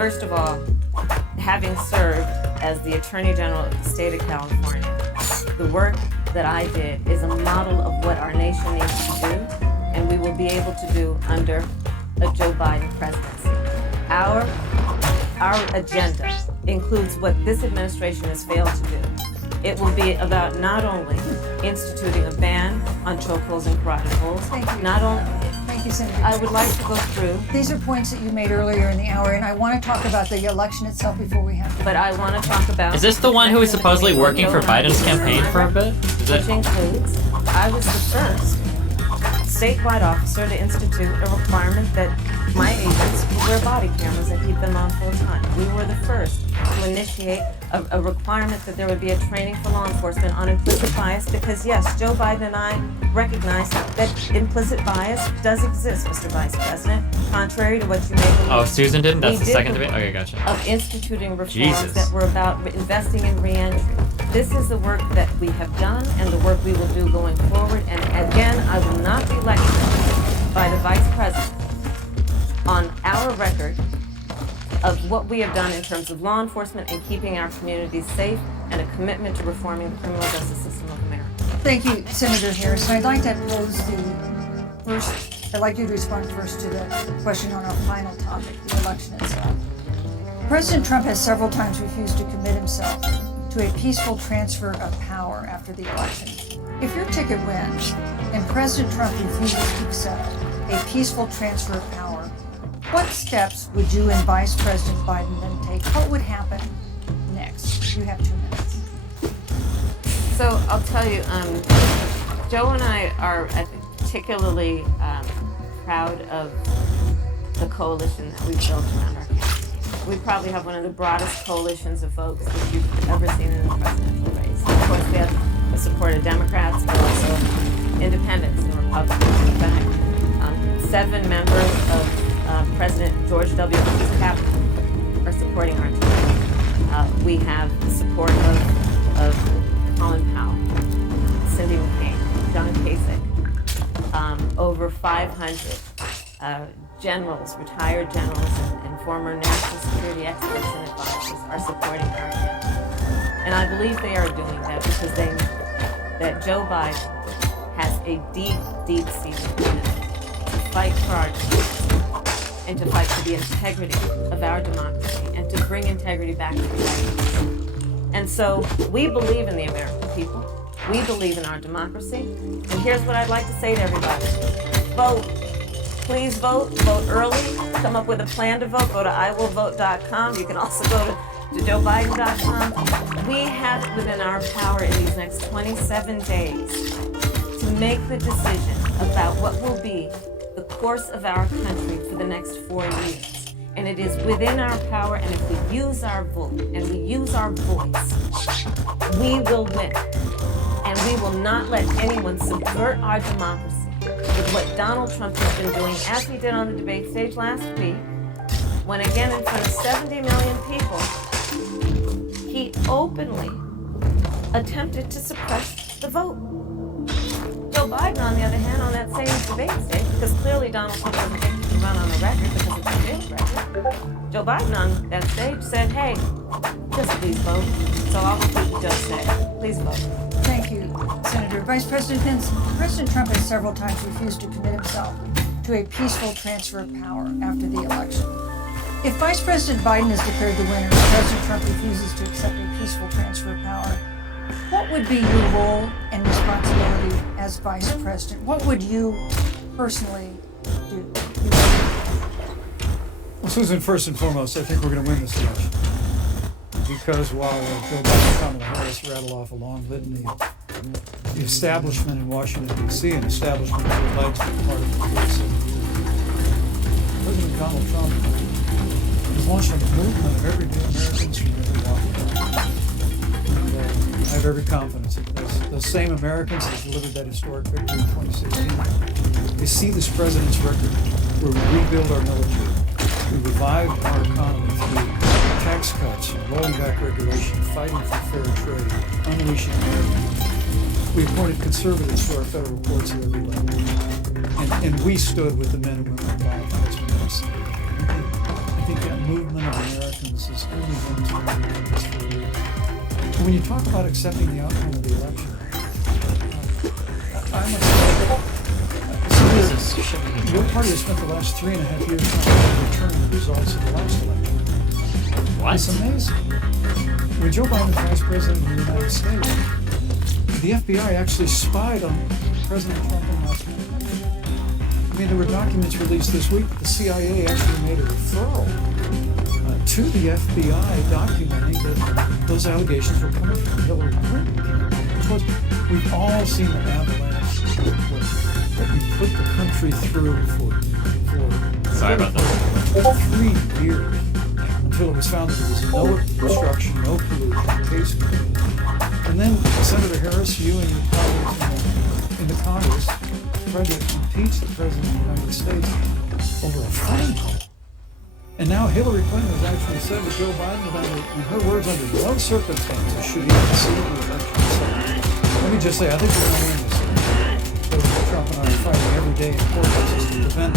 First of all, having served as the Attorney General of the state of California, the work that I did is a model of what our nation needs to do, and we will be able to do under a Joe Biden presidency. Our agenda includes what this administration has failed to do. It will be about not only instituting a ban on chokeholds and carotid holds, not only... Thank you, Senator. I would like to go through... These are points that you made earlier in the hour, and I want to talk about the election itself before we have to... But I want to talk about... Is this the one who was supposedly working for Biden's campaign for a bit? Which includes, I was the first statewide officer to institute a requirement that my agents would wear body cameras and keep them on full time. We were the first to initiate a requirement that there would be a training for law enforcement on implicit bias because, yes, Joe Biden and I recognize that implicit bias does exist, Mr. Vice President, contrary to what you may believe. Oh, Susan didn't? That's the second debate? Okay, gotcha. Of instituting reforms that were about investing in reentry. This is the work that we have done and the work we will do going forward. And again, I will not be lectured by the Vice President on our record of what we have done in terms of law enforcement and keeping our communities safe and a commitment to reforming the criminal justice system of America. Thank you, Senator Harris. I'd like to pose I'd like you to respond first to the question on our final topic, the election itself. President Trump has several times refused to commit himself to a peaceful transfer of power after the election. If your ticket wins and President Trump refuses to accept a peaceful transfer of power, what steps would you and Vice President Biden then take? What would happen next? You have 2 minutes. So I'll tell you, Joe and I are particularly proud of the coalition that we've built around our campaign. We probably have one of the broadest coalitions of folks that you've ever seen in a presidential race. Of course, we have the support of Democrats, but also independents and Republicans. In fact, 7 members of President George W. Bush's cabinet are supporting our team. We have the support of Colin Powell, Cindy McCain, John Kasich, over 500 generals, retired generals, and former national security experts and advisors are supporting our campaign. And I believe they are doing that because they know that Joe Biden has a deep, deep-seated commitment to fight for our democracy and to fight for the integrity of our democracy and to bring integrity back to the United States. And so we believe in the American people. We believe in our democracy. And here's what I'd like to say to everybody. Vote. Please vote. Vote early. Come up with a plan to vote. Go to iwillvote.com. You can also go to joebiden.com. We have it within our power in these next 27 days to make the decision about what will be the course of our country for the next 4 years. And it is within our power, and if we use our vote and we use our voice, we will win. And we will not let anyone subvert our democracy with what Donald Trump has been doing, as he did on the debate stage last week, when again in front of 70 million people, he openly attempted to suppress the vote. Joe Biden, on the other hand, on that same debate stage, because clearly Donald Trump wasn't able to run on the record because it's a failed record, Joe Biden on that stage said, hey, just please vote. So I'll repeat what Joe said. Please vote. Thank you, Senator. Vice President Pence, President Trump has several times refused to commit himself to a peaceful transfer of power after the election. If Vice President Biden is declared the winner and President Trump refuses to accept a peaceful transfer of power, what would be your role and responsibility as Vice President? What would you personally do? Well, Susan, first and foremost, I think we're going to win this election. Because while Joe Biden and Kamala Harris rattle off a long litany of the establishment in Washington, D.C., an establishment that would like to be part of the course of President Donald Trump has launched a movement of everyday Americans from every walk of life. And I have every confidence in this. Those same Americans that delivered that historic victory in 2016, they see this president's record where we rebuild our military, we revived our economy through tax cuts, rolling back regulation, fighting for fair trade, unleashing America. We appointed conservatives to our federal courts at every level. And we stood with the men and women of law. I think that movement of America Americans is only going to remain this for a year. And when you talk about accepting the outcome of the election, I must say that your party has spent the last 3.5 years trying to return the results of the last election. What? It's amazing. When Joe Biden was vice president of the United States, the FBI actually spied on President Trump in last week. I mean, there were documents released this week that the CIA actually made a referral to the FBI documenting that those allegations were coming from Hillary Clinton. Because we've all seen the avalanche that we put the country through for Sorry about that. 3 years until it was found that there was no obstruction, no collusion, case closed. And then Senator Harris, you and your colleagues in the Congress tried to impeach the President of the United States over a phone call. And now Hillary Clinton has actually said that Joe Biden, in her words, under no circumstances should he concede the election. So let me just say, I think we're going to win this. President Trump and I are fighting every day in court cases to prevent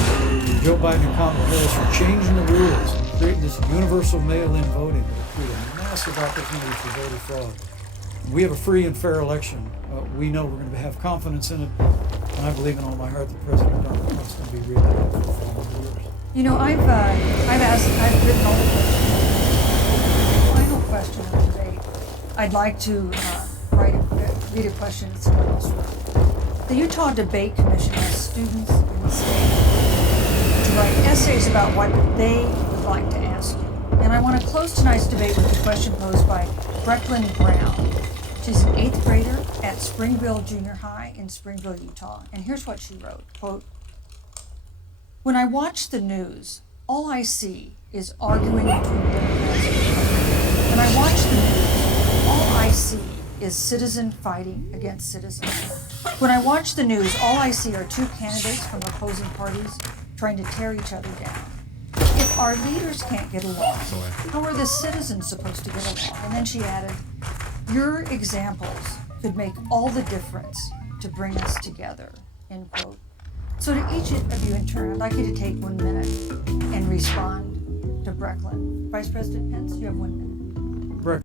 Joe Biden and Kamala Harris from changing the rules and creating this universal mail-in voting that will create a massive opportunity for voter fraud. We have a free and fair election. We know we're going to have confidence in it, and I believe in all my heart that President Donald Trump's going to be reelected for 4 more years. You know, I've written all the questions. The final question of the debate. I'd like to read a question that someone else wrote. The Utah Debate Commission has students in the state to write essays about what they would like to ask you. And I want to close tonight's debate with a question posed by Brecklin Brown. She's an 8th grader at Springville Junior High in Springville, Utah. And here's what she wrote, quote, "When I watch the news, all I see is arguing between Democrats and Republicans. When I watch the news, all I see is citizen fighting against citizen. When I watch the news, all I see are two candidates from opposing parties trying to tear each other down. If our leaders can't get along, how are the citizens supposed to get along?" And then she added, "Your examples could make all the difference to bring us together," end quote. So to each of you in turn, I'd like you to take 1 minute and respond to Brecklin. Vice President Pence, you have 1 minute.